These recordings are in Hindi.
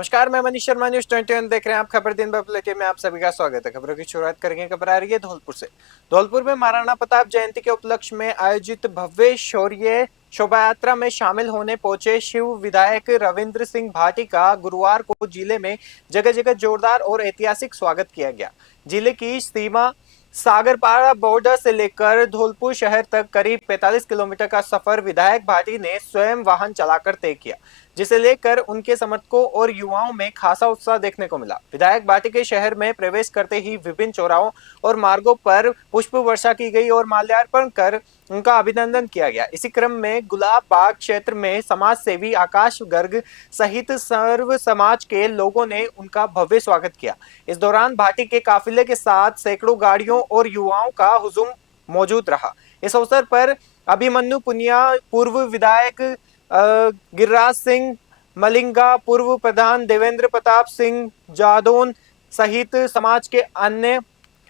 नमस्कार, मैं मनीष शर्मा, न्यूज 21 देख रहे हैं आप। खबर दिन भर बुलेटिन में आप सभी का स्वागत है। खबरों की शुरुआत करेंगे। खबर आ रही है धौलपुर से। धौलपुर में महाराणा प्रताप जयंती के उपलक्ष्य में आयोजित भव्य शौर्य शोभा यात्रा में शामिल होने पहुंचे शिव विधायक रविंद्र सिंह भाटी का गुरुवार को जिले में जगह जगह जोरदार और ऐतिहासिक स्वागत किया गया। जिले की सीमा सागरपाड़ा बॉर्डर से लेकर धौलपुर शहर तक करीब 45 किलोमीटर का सफर विधायक भाटी ने स्वयं वाहन चलाकर तय किया, जिसे लेकर उनके समर्थकों और युवाओं में खासा उत्साह देखने को मिला। विधायक भाटी के शहर में प्रवेश करते ही विभिन्न चौराहों और मार्गों पर पुष्प वर्षा की गई और माल्यार्पण कर उनका अभिनंदन किया गया। इसी क्रम में गुलाब बाग क्षेत्र में समाज सेवी आकाश गर्ग सहित सर्व समाज के लोगों ने उनका भव्य स्वागत किया। इस दौरान भाटी के काफिले के साथ सैकड़ों गाड़ियों और युवाओं का हुजूम मौजूद रहा। इस अवसर पर अभिमन्यु पुनिया, पूर्व विधायक गिरिराज सिंह मलिंगा, पूर्व प्रधान देवेंद्र प्रताप सिंह जादौन सहित समाज के अन्य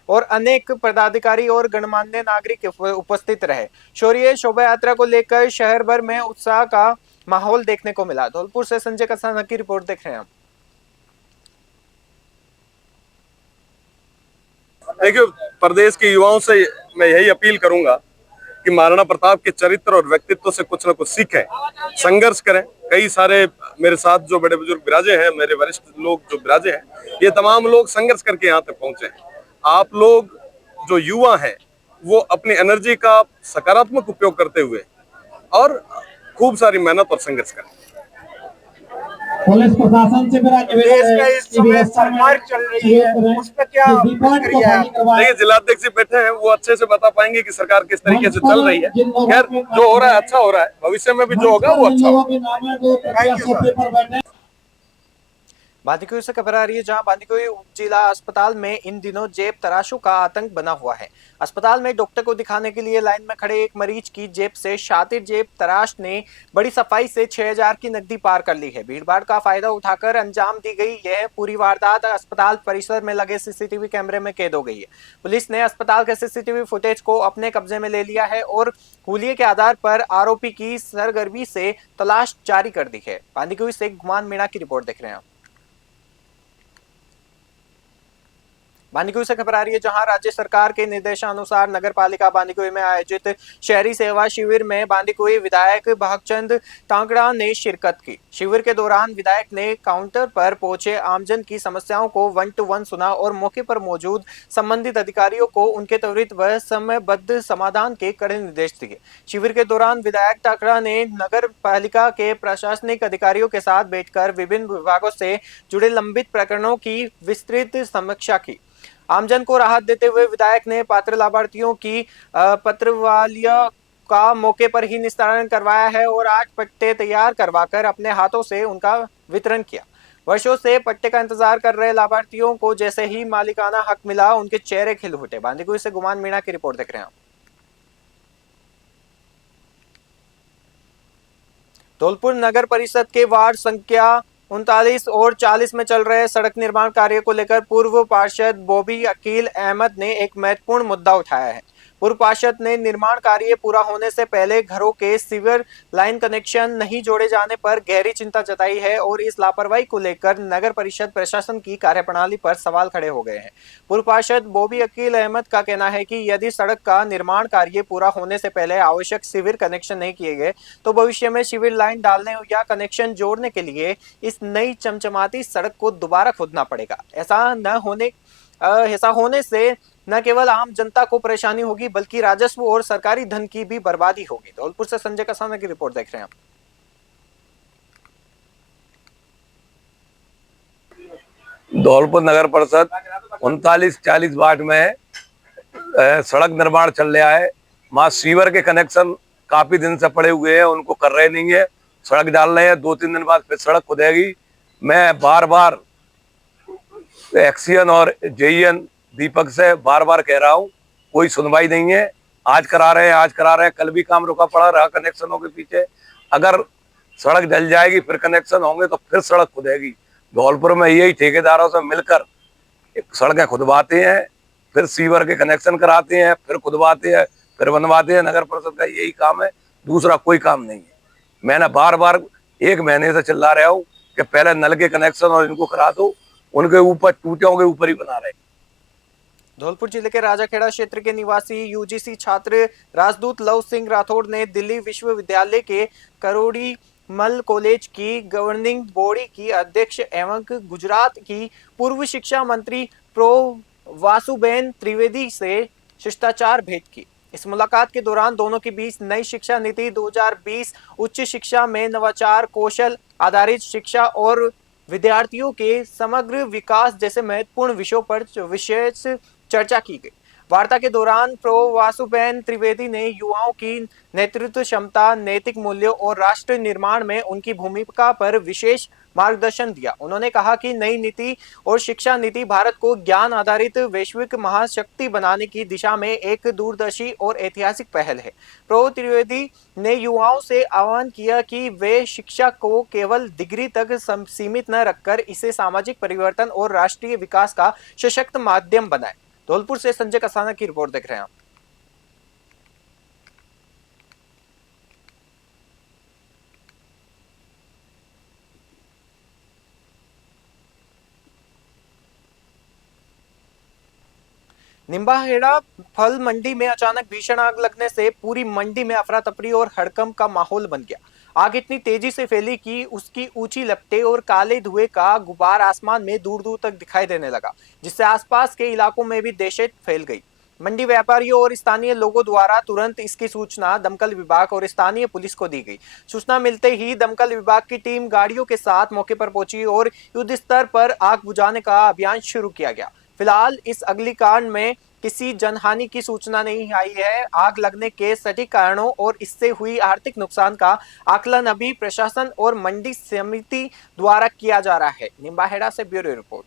और अनेक पदाधिकारी और गणमान्य नागरिक उपस्थित रहे। शौर्य शोभा यात्रा को लेकर शहर भर में उत्साह का माहौल देखने को मिला। धौलपुर से संजय कसाना की रिपोर्ट देख रहे हैं हम। देखिए, प्रदेश के युवाओं से मैं यही अपील करूंगा कि महाराणा प्रताप के चरित्र और व्यक्तित्व से कुछ न कुछ सीखें, संघर्ष करें। कई सारे मेरे साथ जो बड़े बुजुर्ग विराजे हैं, मेरे वरिष्ठ लोग जो विराजे हैं, ये तमाम लोग संघर्ष करके यहाँ तक पहुंचे हैं। आप लोग जो युवा हैं वो अपनी एनर्जी का सकारात्मक उपयोग करते हुए और खूब सारी मेहनत और संघर्ष करें। पुलिस प्रशासन से मेरा निवेदन है इस समय सरकार चल रही है, उस पर क्या प्रतिक्रिया है? देखिए, जिलाध्यक्ष जी बैठे हैं, वो अच्छे से बता पाएंगे कि सरकार किस तरीके से चल रही है। खैर, जो हो रहा है अच्छा हो रहा है, भविष्य में भी जो होगा वो अच्छा होगा। बांदीकुई से खबर आ रही है, जहां बांदीकुई उप जिला अस्पताल में इन दिनों जेब तराशों का आतंक बना हुआ है। अस्पताल में डॉक्टर को दिखाने के लिए लाइन में खड़े एक मरीज की जेब से शातिर जेब तराश ने बड़ी सफाई से 6000 की नकदी पार कर ली है। भीड़भाड़ का फायदा उठाकर अंजाम दी गई यह पूरी वारदात अस्पताल परिसर में लगे सीसीटीवी कैमरे में कैद हो गई है। पुलिस ने अस्पताल के सीसीटीवी फुटेज को अपने कब्जे में ले लिया है और हुलिये के आधार पर आरोपी की सरगर्मी से तलाश जारी कर दी है। बांदीकुई से गुमान मीणा की रिपोर्ट देख रहे हैं। बांदीकुई से खबर आ रही है, जहां राज्य सरकार के निर्देशानुसार नगर पालिका बांदीकुई में आयोजित शहरी सेवा शिविर में बांदीकुई विधायक भागचंद टांकड़ा ने शिरकत की। शिविर के दौरान विधायक ने काउंटर पर पहुंचे आमजन की समस्याओं को 1-to-1 सुना और मौके पर मौजूद संबंधित अधिकारियों को उनके त्वरित व समयबद्ध समाधान के कड़े निर्देश दिए। शिविर के दौरान विधायक टांकड़ा ने नगर पालिका के प्रशासनिक अधिकारियों के साथ बैठकर विभिन्न विभागों से जुड़े लंबित प्रकरणों की विस्तृत समीक्षा की। आमजन को राहत देते हुए विधायक ने पात्र लाभार्थियों की पत्रवालिया का मौके पर ही निस्तारण करवाया है और 8 पट्टे तैयार करवाकर अपने हाथों से उनका वितरण किया। वर्षों से पट्टे का इंतजार कर रहे लाभार्थियों को जैसे ही मालिकाना हक मिला, उनके चेहरे खिल उठे। बांदीकुई से गुमान मीणा की रिपोर्ट देख रहे हैं। धौलपुर नगर परिषद के वार्ड संख्या 39 और 40 में चल रहे सड़क निर्माण कार्य को लेकर पूर्व पार्षद बॉबी अकील अहमद ने एक महत्वपूर्ण मुद्दा उठाया है। पूर्व पार्षद ने निर्माण कार्य पूरा होने से पहले घरों के सीवर लाइन कनेक्शन नहीं जोड़े जाने पर गहरी चिंता जताई है और इस लापरवाही को लेकर नगर परिषद प्रशासन की कार्यप्रणाली पर सवाल खड़े हो गए हैं। पूर्व पार्षद बॉबी अकील अहमद का कहना है कि यदि सड़क का निर्माण कार्य पूरा होने से पहले आवश्यक सीवर कनेक्शन नहीं किए गए तो भविष्य में सीवर लाइन डालने या कनेक्शन जोड़ने के लिए इस नई चमचमाती सड़क को दोबारा खोदना पड़ेगा। ऐसा होने से न केवल आम जनता को परेशानी होगी बल्कि राजस्व और सरकारी धन की भी बर्बादी होगी। धौलपुर से संजय कसाना की रिपोर्ट देख रहे हैं। धौलपुर नगर परिषद 39-40 वार्ड में सड़क निर्माण चल रहा है। वहाँ सीवर के कनेक्शन काफी दिन से पड़े हुए हैं, उनको कर रहे नहीं है, सड़क डाल रहे हैं। 2-3 दिन बाद फिर सड़क खुदेगी। मैं बार बार एक्सीएन और जेईएन दीपक से बार बार कह रहा हूँ, कोई सुनवाई नहीं है। आज करा रहे हैं, कल भी काम रुका पड़ा रहा कनेक्शनों के पीछे। अगर सड़क डल जाएगी फिर कनेक्शन होंगे तो फिर सड़क खुदेगी। धौलपुर में यही ठेकेदारों से मिलकर सड़कें खुदवाते हैं, फिर सीवर के कनेक्शन कराते हैं, फिर खुदवाते हैं, फिर बनवाते हैं। नगर परिषद का यही काम है, दूसरा कोई काम नहीं है। मैंने बार बार 1 महीने से चिल्ला रहा हूँ कि पहले नल के कनेक्शन और इनको करा दो, उनके ऊपर टूटियों के ऊपर ही बना रहे। धौलपुर जिले के राजाखेड़ा क्षेत्र के निवासी यूजीसी छात्र राजदूत लव सिंह राठौड़ ने दिल्ली विश्वविद्यालय के करोड़ी मल कॉलेज की गवर्निंग बॉडी की अध्यक्ष एवं गुजरात की पूर्व शिक्षा मंत्री प्रो वासुबेन त्रिवेदी से शिष्टाचार भेंट की। इस मुलाकात के दौरान दोनों के बीच नई शिक्षा नीति 2020, उच्च शिक्षा में नवाचार, कौशल आधारित शिक्षा और विद्यार्थियों के समग्र विकास जैसे महत्वपूर्ण विषयों पर विशेष चर्चा की गई। वार्ता के दौरान प्रो वासुबेन त्रिवेदी ने युवाओं की नेतृत्व क्षमता, नैतिक मूल्यों और राष्ट्र निर्माण में उनकी भूमिका पर विशेष मार्गदर्शन दिया। उन्होंने कहा कि नई नीति और शिक्षा नीति भारत को ज्ञान आधारित वैश्विक महाशक्ति बनाने की दिशा में एक दूरदर्शी और ऐतिहासिक पहल है। प्रो त्रिवेदी ने युवाओं से आह्वान किया कि वे शिक्षा को केवल डिग्री तक सीमित न रखकर इसे सामाजिक परिवर्तन और राष्ट्रीय विकास का सशक्त माध्यम बनाए। धौलपुर से संजय कसाना की रिपोर्ट देख रहे हैं आप। निम्बाहेड़ा फल मंडी में अचानक भीषण आग लगने से पूरी मंडी में अफरा तफरी और हड़कंप का माहौल बन गया। आग इतनी तेजी से फैली कि उसकी ऊंची लपटें और काले धुएं का गुबार आसमान में दूर दूर तक दिखाई देने लगा, जिससे आसपास के इलाकों में भी दहशत फैल गई। मंडी व्यापारियों और स्थानीय लोगों द्वारा तुरंत इसकी सूचना दमकल विभाग और स्थानीय पुलिस को दी गई। सूचना मिलते ही दमकल विभाग की टीम गाड़ियों के साथ मौके पर पहुंची और युद्ध स्तर पर आग बुझाने का अभियान शुरू किया गया। फिलहाल इस अग्निकांड में किसी जनहानि की सूचना नहीं आई है। आग लगने के सटीक कारणों और इससे हुई आर्थिक नुकसान का आकलन अभी प्रशासन और मंडी समिति द्वारा किया जा रहा है। निम्बाहेड़ा से ब्यूरो रिपोर्ट।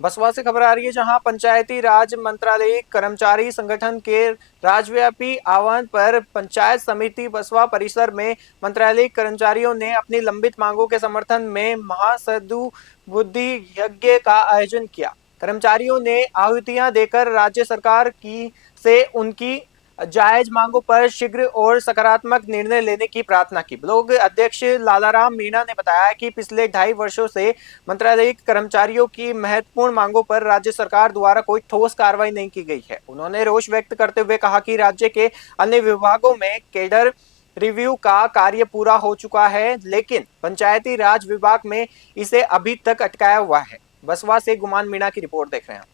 बसवा से खबर आ रही है, जहां पंचायती राज मंत्रालय कर्मचारी संगठन के राज्यव्यापी आह्वान पर पंचायत समिति बसवा परिसर में मंत्रालय कर्मचारियों ने अपनी लंबित मांगों के समर्थन में महासदु बुद्धि यज्ञ का आयोजन किया। कर्मचारियों ने आहुतियां देकर राज्य सरकार की से उनकी जायज मांगों पर शीघ्र और सकारात्मक निर्णय लेने की प्रार्थना की। ब्लॉक अध्यक्ष लालाराम मीणा ने बताया कि पिछले 2.5 वर्षों से मंत्रालय कर्मचारियों की महत्वपूर्ण मांगों पर राज्य सरकार द्वारा कोई ठोस कार्रवाई नहीं की गई है। उन्होंने रोष व्यक्त करते हुए कहा कि राज्य के अन्य विभागों में कैडर रिव्यू का कार्य पूरा हो चुका है, लेकिन पंचायती राज विभाग में इसे अभी तक अटकाया हुआ है। बसवा से गुमान मीणा की रिपोर्ट देख रहे हैं।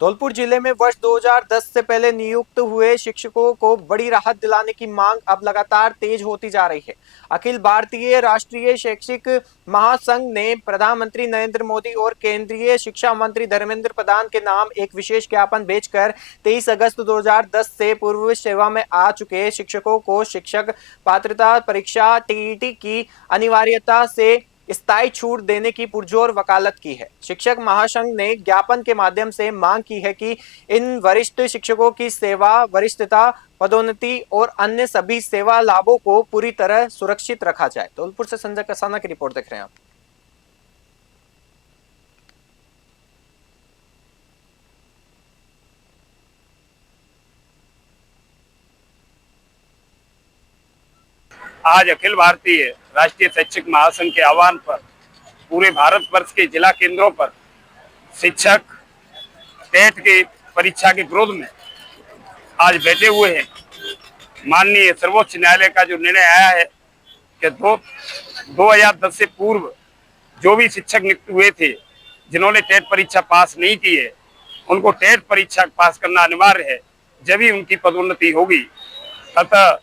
धौलपुर जिले में वर्ष 2010 से पहले नियुक्त हुए शिक्षकों को बड़ी राहत दिलाने की मांग अब लगातार तेज होती जा रही है। अखिल भारतीय राष्ट्रीय शैक्षिक महासंघ ने प्रधानमंत्री नरेंद्र मोदी और केंद्रीय शिक्षा मंत्री धर्मेंद्र प्रधान के नाम एक विशेष ज्ञापन भेजकर 23 अगस्त 2010 से पूर्व सेवा में आ चुके शिक्षकों को शिक्षक पात्रता परीक्षा टीईटी की अनिवार्यता से स्थायी छूट देने की पुरजोर वकालत की है। शिक्षक महासंघ ने ज्ञापन के माध्यम से मांग की है कि इन वरिष्ठ शिक्षकों की सेवा, वरिष्ठता, पदोन्नति और अन्य सभी सेवा लाभों को पूरी तरह सुरक्षित रखा जाए। धौलपुर से संजय कसाना की रिपोर्ट देख रहे हैं आप। आज अखिल भारतीय राष्ट्रीय शैक्षिक महासंघ के आह्वान पर पूरे भारत वर्ष के जिला केंद्रों पर शिक्षक टेट की परीक्षा के विरोध में आज बैठे हुए हैं। माननीय सर्वोच्च न्यायालय का जो निर्णय आया है कि 2010 से पूर्व जो भी शिक्षक नियुक्त हुए थे जिन्होंने टेट परीक्षा पास नहीं की है, उनको टेट परीक्षा पास करना अनिवार्य है, जब ही उनकी पदोन्नति होगी। अतः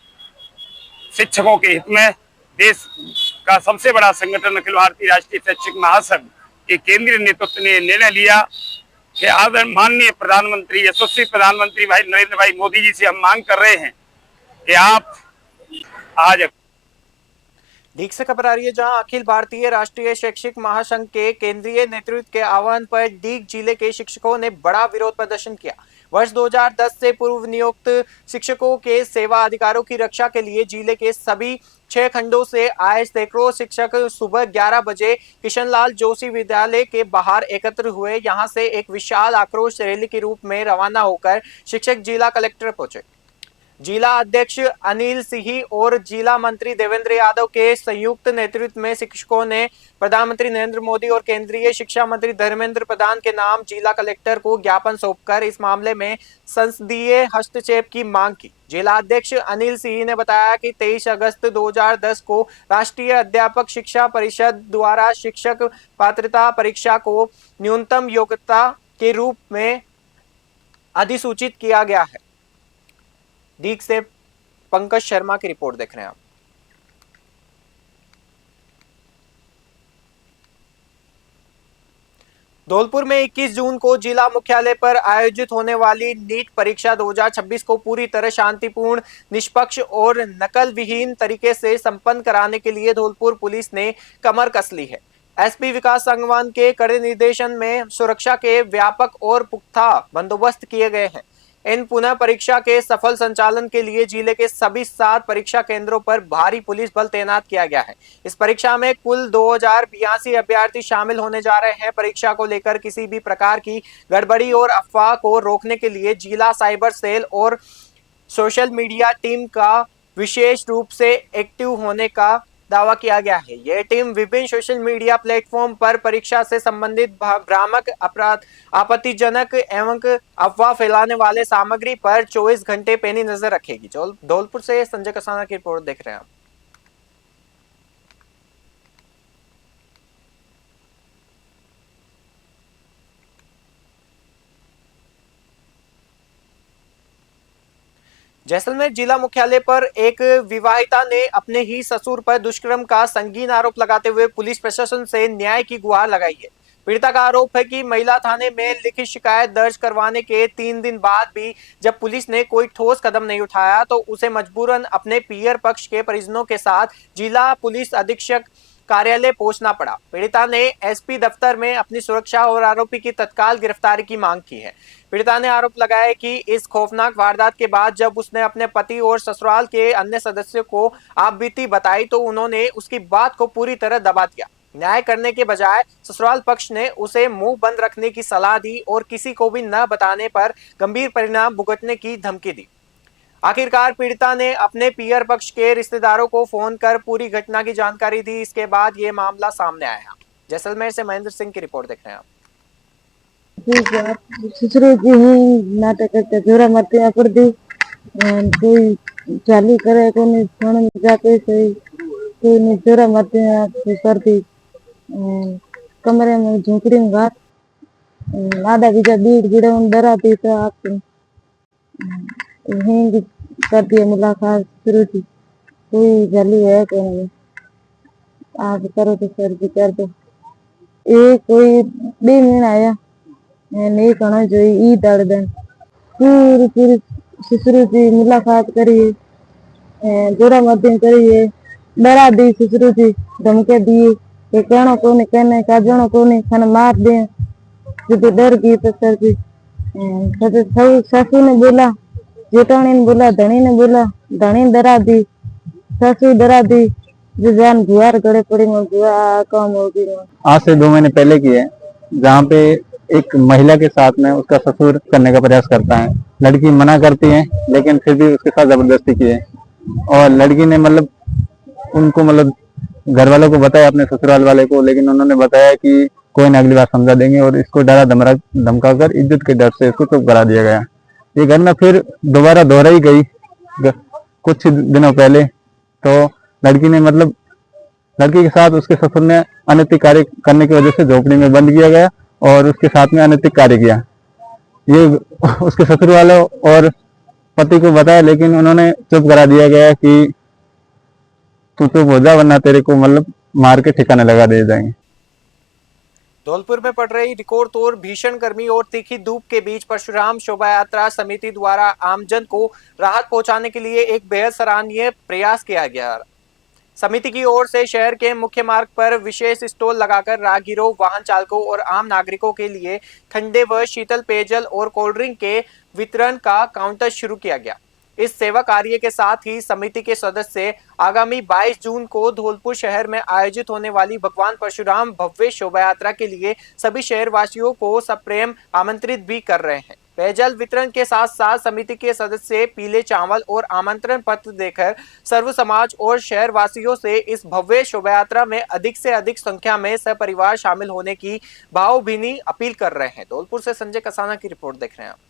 शिक्षकों के हित में देश का सबसे बड़ा संगठन अखिल भारतीय राष्ट्रीय शैक्षिक महासंघ के केंद्रीय नेतृत्व ने निर्णय लिया कि माननीय प्रधानमंत्री, यशस्वी प्रधानमंत्री भाई नरेंद्र भाई मोदी जी से हम मांग कर रहे हैं कि आप आज डीग से खबर आ रही है, जहां अखिल भारतीय राष्ट्रीय शैक्षिक महासंघ के केंद्रीय नेतृत्व के आह्वान पर डीग जिले के शिक्षकों ने बड़ा विरोध प्रदर्शन किया। वर्ष 2010 से पूर्व नियुक्त शिक्षकों के सेवा अधिकारों की रक्षा के लिए जिले के सभी 6 खंडों से आए सैकड़ों शिक्षक सुबह 11 बजे किशनलाल जोशी विद्यालय के बाहर एकत्र हुए। यहां से एक विशाल आक्रोश रैली के रूप में रवाना होकर शिक्षक जिला कलेक्टर पहुंचे। जिला अध्यक्ष अनिल सिंह और जिला मंत्री देवेंद्र यादव के संयुक्त नेतृत्व में शिक्षकों ने प्रधानमंत्री नरेंद्र मोदी और केंद्रीय शिक्षा मंत्री धर्मेंद्र प्रधान के नाम जिला कलेक्टर को ज्ञापन सौंपकर इस मामले में संसदीय हस्तक्षेप की मांग की। जिला अध्यक्ष अनिल सिंह ने बताया कि 23 अगस्त 2010 को राष्ट्रीय अध्यापक शिक्षा परिषद द्वारा शिक्षक पात्रता परीक्षा को न्यूनतम योग्यता के रूप में अधिसूचित किया गया है। दीग से पंकज शर्मा की रिपोर्ट देख रहे हैं आप। धौलपुर में 21 जून को जिला मुख्यालय पर आयोजित होने वाली नीट परीक्षा 2026 को पूरी तरह शांतिपूर्ण, निष्पक्ष और नकल विहीन तरीके से संपन्न कराने के लिए धौलपुर पुलिस ने कमर कस ली है। एसपी विकास संगवान के कड़े निर्देशन में सुरक्षा के व्यापक और पुख्ता बंदोबस्त किए गए हैं। इन पुनः परीक्षा के सफल संचालन के लिए जिले के सभी 7 परीक्षा केंद्रों पर भारी पुलिस बल तैनात किया गया है। इस परीक्षा में कुल 2082 अभ्यर्थी शामिल होने जा रहे हैं। परीक्षा को लेकर किसी भी प्रकार की गड़बड़ी और अफवाह को रोकने के लिए जिला साइबर सेल और सोशल मीडिया टीम का विशेष रूप से एक्टिव होने का दावा किया गया है। यह टीम विभिन्न सोशल मीडिया प्लेटफॉर्म पर परीक्षा से संबंधित भ्रामक, अपराध, आपत्तिजनक एवं अफवाह फैलाने वाले सामग्री पर 24 घंटे पैनी नजर रखेगी। धौलपुर से संजय कसाना की रिपोर्ट देख रहे हैं आप। जैसलमेर जिला मुख्यालय पर एक विवाहिता ने अपने ही ससुर पर दुष्कर्म का संगीन आरोप लगाते हुए पुलिस प्रशासन से न्याय की गुहार लगाई है। पीड़िता का आरोप है कि महिला थाने में लिखित शिकायत दर्ज करवाने के 3 दिन बाद भी जब पुलिस ने कोई ठोस कदम नहीं उठाया तो उसे मजबूरन अपने पीयर पक्ष के परिजनों के साथ जिला पुलिस अधीक्षक कार्यालय पहुंचना पड़ा। पीड़िता ने एसपी दफ्तर में अपनी सुरक्षा और आरोपी की तत्काल गिरफ्तारी की मांग की है। पीड़िता ने आरोप लगाया कि इस खौफनाक वारदात के बाद जब उसने अपने पति और ससुराल के अन्य सदस्यों को आपबीती बताई तो उन्होंने उसकी बात को पूरी तरह दबा दिया। न्याय करने के बजाय ससुराल पक्ष ने उसे मुंह बंद रखने की सलाह दी और किसी को भी न बताने पर गंभीर परिणाम भुगतने की धमकी दी। आखिरकार पीड़िता ने अपने पीयर पक्ष के रिश्तेदारों को फोन कर पूरी घटना की जानकारी दी। इसके बाद ये मामला सामने आया। जैसलमेर से महेंद्र सिंह की रिपोर्ट देख रहे हैं आप। ससुर की ही नाटक करते जोरा मरते पड़ दी कोई चालू करे को नहीं फोन में जाते सही कोई नहीं जोरा मरते कर दी कमरे में झोंपड़ी में घात आधा बीजा बीट गिड़ा डरा दी तो आप यहीं कर दिया मुलाकात शुरू थी कोई चालू है कि नहीं आप करो तो सर भी कर दो ये कोई 2 महीना आया नहीं कहना चाहिए ई दर्द पूरी पूरी ससुर की मुलाकात करिए जोरा मध्यम करिए डरा दी ससुर की धमके दिए कि कहना को नहीं कहने का जनो को नहीं खाना मार दे जो डर गई तो सर की सासू ने बोला जेठानी ने बोला धनी ने बोला धनी डरा दी सासू डरा दी जो जान गुआर गड़े पड़ी गुआ कम होगी। आज से 2 महीने पहले की है जहाँ पे एक महिला के साथ में उसका ससुर करने का प्रयास करता है। लड़की मना करती है लेकिन फिर भी उसके साथ जबरदस्ती की है और लड़की ने उनको घर वालों को बताया अपने ससुराल वाले को, लेकिन उन्होंने बताया कि कोई न अगली बार समझा देंगे और इसको डरा धमका कर इज्जत के डर से इसको चुप करा दिया गया। ये घटना फिर दोबारा दोहराई गई कुछ दिनों पहले। तो लड़की ने लड़की के साथ उसके ससुर ने अनैतिक कार्य करने की वजह से झोपड़ी में बंद किया गया और उसके साथ में अनैतिक कार्य किया। ये उसके ससुर वालों और पति को बताया लेकिन उन्होंने चुप करा दिया गया कि तू चुप हो जा वरना तेरे को मार के ठिकाने लगा दिए जाएंगे। धौलपुर में पड़ रही रिकॉर्ड तोड़ भीषण गर्मी और तीखी धूप के बीच परशुराम शोभा यात्रा समिति द्वारा आमजन को राहत पहुंचाने के लिए एक बेहद सराहनीय प्रयास किया गया। समिति की ओर से शहर के मुख्य मार्ग पर विशेष स्टॉल लगाकर राहगीरों, वाहन चालकों और आम नागरिकों के लिए ठंडे व शीतल पेयजल और कोल्ड ड्रिंक के वितरण का काउंटर शुरू किया गया। इस सेवा कार्य के साथ ही समिति के सदस्य आगामी 22 जून को धौलपुर शहर में आयोजित होने वाली भगवान परशुराम भव्य शोभा यात्रा के लिए सभी शहरवासियों को सप्रेम आमंत्रित भी कर रहे हैं। पेयजल वितरण के साथ साथ समिति के सदस्य पीले चावल और आमंत्रण पत्र देकर सर्व समाज और शहरवासियों से इस भव्य शोभा यात्रा में अधिक से अधिक संख्या में सपरिवार शामिल होने की भावभीनी अपील कर रहे हैं। धौलपुर से संजय कसाना की रिपोर्ट देख रहे हैं आप।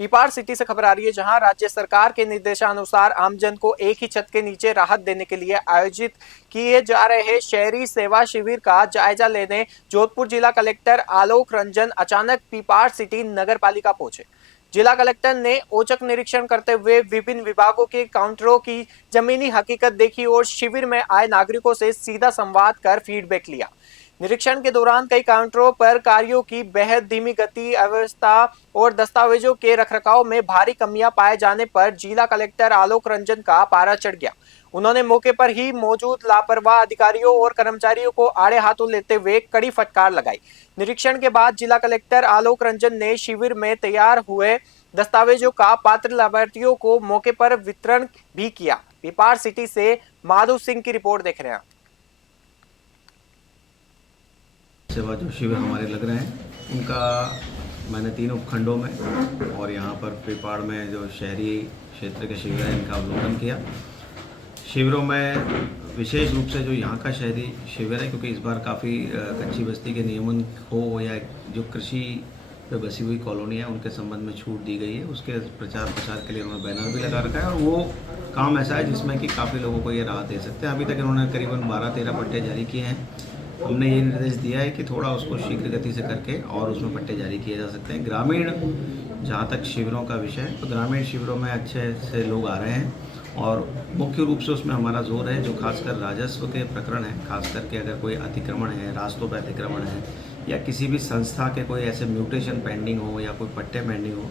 पीपाड़ सिटी से खबर आ रही है, जहां राज्य सरकार के निर्देशानुसार आमजन को एक ही छत के नीचे राहत देने के लिए आयोजित किए जा रहे शहरी सेवा शिविर का जायजा लेने जोधपुर जिला कलेक्टर आलोक रंजन अचानक पीपाड़ सिटी नगर पालिका पहुंचे। जिला कलेक्टर ने औचक निरीक्षण करते हुए विभिन्न विभागों के काउंटरों की जमीनी हकीकत देखी और शिविर में आए नागरिकों से सीधा संवाद कर फीडबैक लिया। निरीक्षण के दौरान कई काउंटरों पर कार्यों की बेहद धीमी गति, अव्यवस्था और दस्तावेजों के रखरखाव में भारी कमियां पाए जाने पर जिला कलेक्टर आलोक रंजन का पारा चढ़ गया। उन्होंने मौके पर ही मौजूद लापरवाह अधिकारियों और कर्मचारियों को आड़े हाथों लेते हुए कड़ी फटकार लगाई। निरीक्षण के बाद जिला कलेक्टर आलोक रंजन ने शिविर में तैयार हुए दस्तावेजों का पात्र लाभार्थियों को मौके पर वितरण भी किया। पीपाड़ सिटी से माधु सिंह की रिपोर्ट देख रहे हैं। सेवा जो शिविर हमारे लग रहे हैं उनका मैंने 3 उपखंडों में और यहाँ पर पीपाड़ में जो शहरी क्षेत्र के शिविर हैं इनका अवलोकन किया। शिविरों में विशेष रूप से जो यहाँ का शहरी शिविर है, क्योंकि इस बार काफ़ी कच्ची बस्ती के नियमन हो या जो कृषि पे बसी हुई कॉलोनी है उनके संबंध में छूट दी गई है, उसके प्रचार प्रसार के लिए उन्होंने बैनर भी लगा रखा है और वो काम ऐसा है जिसमें कि काफ़ी लोगों को ये राहत दे सकते हैं। अभी तक इन्होंने करीबन 12-13 पट्टे जारी किए हैं। हमने ये निर्देश दिया है कि थोड़ा उसको शीघ्र गति से करके और उसमें पट्टे जारी किए जा सकते हैं। ग्रामीण जहाँ तक शिविरों का विषय है तो ग्रामीण शिविरों में अच्छे से लोग आ रहे हैं और मुख्य रूप से उसमें हमारा जोर है जो खासकर राजस्व के प्रकरण है, खास करके अगर कोई अतिक्रमण है, रास्तों पर अतिक्रमण है या किसी भी संस्था के कोई ऐसे म्यूटेशन पेंडिंग हो या कोई पट्टे पेंडिंग हो।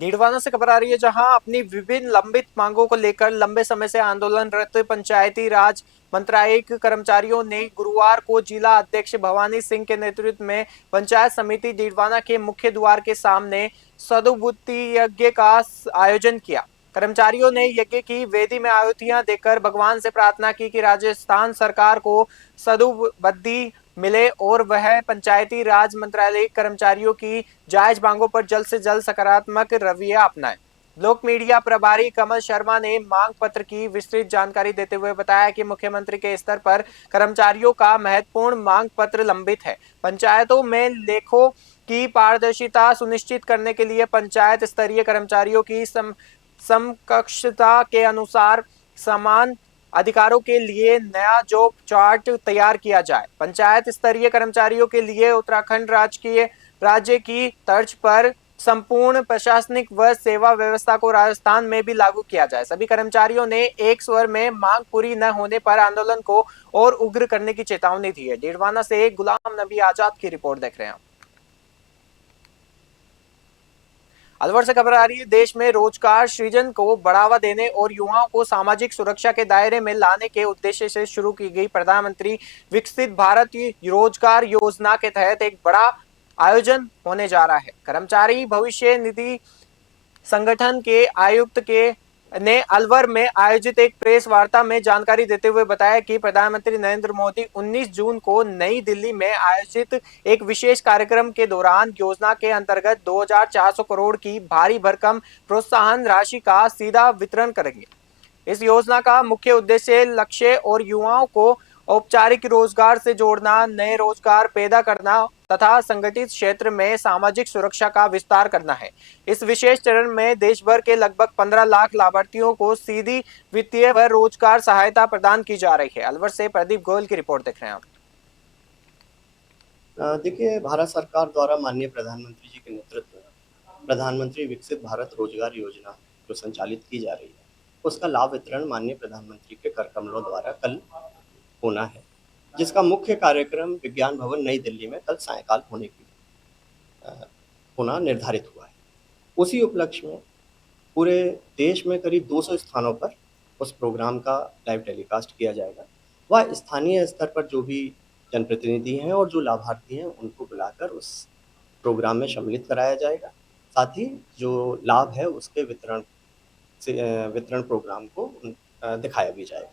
डीडवाना से खबर आ रही है, जहां अपनी विभिन्न लंबित मांगों को लेकर लंबे समय से आंदोलनरत पंचायती राज मंत्रालय के कर्मचारियों ने गुरुवार को जिला अध्यक्ष भवानी सिंह के नेतृत्व में पंचायत समिति डीडवाना के मुख्य द्वार के सामने सदुबुद्धि यज्ञ का आयोजन किया। कर्मचारियों ने यज्ञ की वेदी में आहुतियां देकर भगवान से प्रार्थना की कि राजस्थान सरकार को सदुबुद्धि मिले और वह पंचायती राज मंत्रालय कर्मचारियों की जायज मांगों पर जल्द से जल्द सकारात्मक रवैया अपनाए। ब्लॉक मीडिया प्रभारी कमल शर्मा ने मांग पत्र की विस्तृत जानकारी देते हुए बताया कि मुख्यमंत्री के स्तर पर कर्मचारियों का महत्वपूर्ण मांग पत्र लंबित है। पंचायतों में लेखों की पारदर्शिता सुनिश्चित करने के लिए पंचायत स्तरीय कर्मचारियों की समकक्षता के अनुसार समान अधिकारों के लिए नया जॉब चार्ट तैयार किया जाए। पंचायत स्तरीय कर्मचारियों के लिए उत्तराखंड राज्य की तर्ज पर संपूर्ण प्रशासनिक व सेवा व्यवस्था को राजस्थान में भी लागू किया जाए। सभी कर्मचारियों ने एक स्वर में मांग पूरी न होने पर आंदोलन को और उग्र करने की चेतावनी दी है। डीडवाना से गुलाम नबी आजाद की रिपोर्ट देख रहे हैं। अलवर से खबर आ रही है, देश में रोजगार सृजन को बढ़ावा देने और युवाओं को सामाजिक सुरक्षा के दायरे में लाने के उद्देश्य से शुरू की गई प्रधानमंत्री विकसित भारत रोजगार योजना के तहत एक बड़ा आयोजन होने जा रहा है। कर्मचारी भविष्य निधि संगठन के आयुक्त ने अलवर में आयोजित एक प्रेस वार्ता में जानकारी देते हुए बताया कि प्रधानमंत्री नरेंद्र मोदी 19 जून को नई दिल्ली में आयोजित एक विशेष कार्यक्रम के दौरान योजना के अंतर्गत 2400 करोड़ की भारी भरकम प्रोत्साहन राशि का सीधा वितरण करेंगे। इस योजना का मुख्य उद्देश्य लक्ष्य और युवाओं को औपचारिक रोजगार से जोड़ना, नए रोजगार पैदा करना तथा संगठित क्षेत्र में सामाजिक सुरक्षा का विस्तार करना है। इस विशेष चरण में देश भर के लगभग 15 लाख लाभार्थियों को सीधी वित्तीय व रोजगार सहायता प्रदान की जा रही है। अलवर से प्रदीप गोयल की रिपोर्ट देख रहे हैं आप। देखिए, भारत सरकार द्वारा माननीय प्रधानमंत्री जी के नेतृत्व में प्रधानमंत्री विकसित भारत रोजगार योजना जो संचालित की जा रही है, उसका लाभ वितरण माननीय प्रधानमंत्री के कर कमलों द्वारा कल होना है, जिसका मुख्य कार्यक्रम विज्ञान भवन नई दिल्ली में कल सायंकाल होना निर्धारित हुआ है। उसी उपलक्ष्य में पूरे देश में करीब 200 स्थानों पर उस प्रोग्राम का लाइव टेलीकास्ट किया जाएगा। वह स्थानीय स्तर पर जो भी जनप्रतिनिधि हैं और जो लाभार्थी हैं उनको बुलाकर उस प्रोग्राम में सम्मिलित कराया जाएगा। साथ ही जो लाभ है उसके वितरण प्रोग्राम को दिखाया भी जाएगा।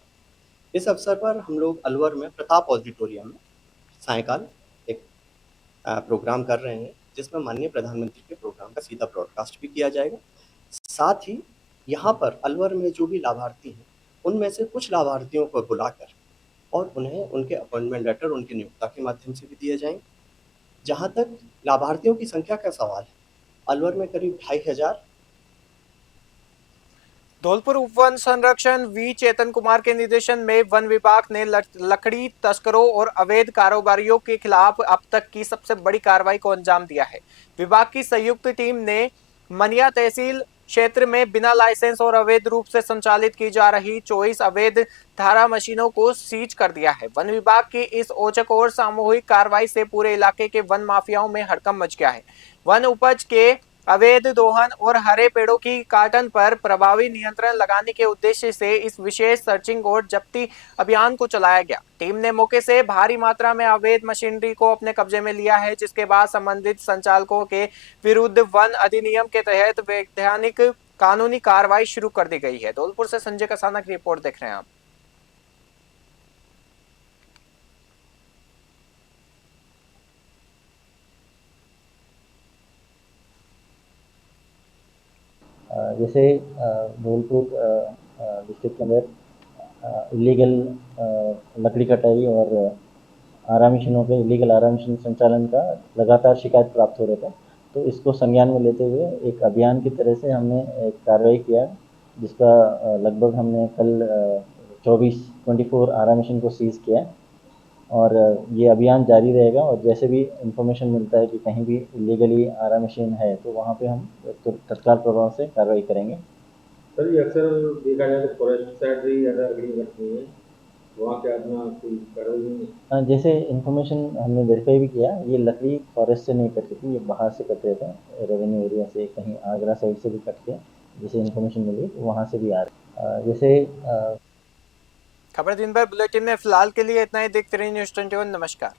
इस अवसर पर हम लोग अलवर में प्रताप ऑडिटोरियम में सायंकाल एक प्रोग्राम कर रहे हैं जिसमें माननीय प्रधानमंत्री के प्रोग्राम का सीधा ब्रॉडकास्ट भी किया जाएगा। साथ ही यहाँ पर अलवर में जो भी लाभार्थी हैं उनमें से कुछ लाभार्थियों को बुलाकर और उन्हें उनके अपॉइंटमेंट लेटर उनकी नियोक्ता के माध्यम से भी दिए जाएंगे। जहाँ तक लाभार्थियों की संख्या का सवाल है, अलवर में करीब 2500 धौलपुर उप वन संरक्षण वी चेतन कुमार के निर्देशन में वन विभाग ने लकड़ी तस्करों और अवैध कारोबारियों के खिलाफ अब तक की सबसे बड़ी कार्रवाई को अंजाम दिया है। विभाग की संयुक्त टीम ने मनिया तहसील क्षेत्र में बिना लाइसेंस और अवैध रूप से संचालित की जा रही 24 अवैध धारा मशीनों को सीज कर दिया है। वन विभाग की इस औचक और सामूहिक कार्रवाई से पूरे इलाके के वन माफियाओं में हड़कंप मच गया है। वन उपज के अवैध दोहन और हरे पेड़ों की काटन पर प्रभावी नियंत्रण लगाने के उद्देश्य से इस विशेष सर्चिंग और जब्ती अभियान को चलाया गया। टीम ने मौके से भारी मात्रा में अवैध मशीनरी को अपने कब्जे में लिया है, जिसके बाद संबंधित संचालकों के विरुद्ध वन अधिनियम के तहत वैधानिक कानूनी कार्रवाई शुरू कर दी गई है। धौलपुर से संजय कसाना की रिपोर्ट देख रहे हैं आप। जैसे धौलपुर डिस्ट्रिक्ट के अंदर इलीगल लकड़ी कटाई और आरा मशीनों के इलीगल आरा मशीन संचालन का लगातार शिकायत प्राप्त हो रहे थे, तो इसको संज्ञान में लेते हुए एक अभियान की तरह से हमने एक कार्रवाई किया, जिसका लगभग हमने कल 24 आरा मशीन को सीज किया और ये अभियान जारी रहेगा। और जैसे भी इंफॉर्मेशन मिलता है कि कहीं भी इलीगली आरा मशीन है तो वहाँ पे हम तत्काल प्रभाव से कार्रवाई करेंगे। सर, ये अक्सर देखा जाए तो फॉरेस्ट साइड ही ज़्यादा लकड़ी कटती है, वहाँ पे अपना कोई कार्रवाई नहीं? जैसे इंफॉर्मेशन हमने वेरीफाई भी किया, ये लकड़ी फॉरेस्ट से नहीं कटती थी, ये बाहर से कट रहे थे, रेवेन्यू एरिया से, कहीं आगरा साइड से भी कट के जैसे इंफॉर्मेशन मिली वहाँ से भी आ रही। जैसे खबर दिन भर बुलेटिन में फिलहाल के लिए इतना ही। देखते रहिए न्यूज़ 21। नमस्कार।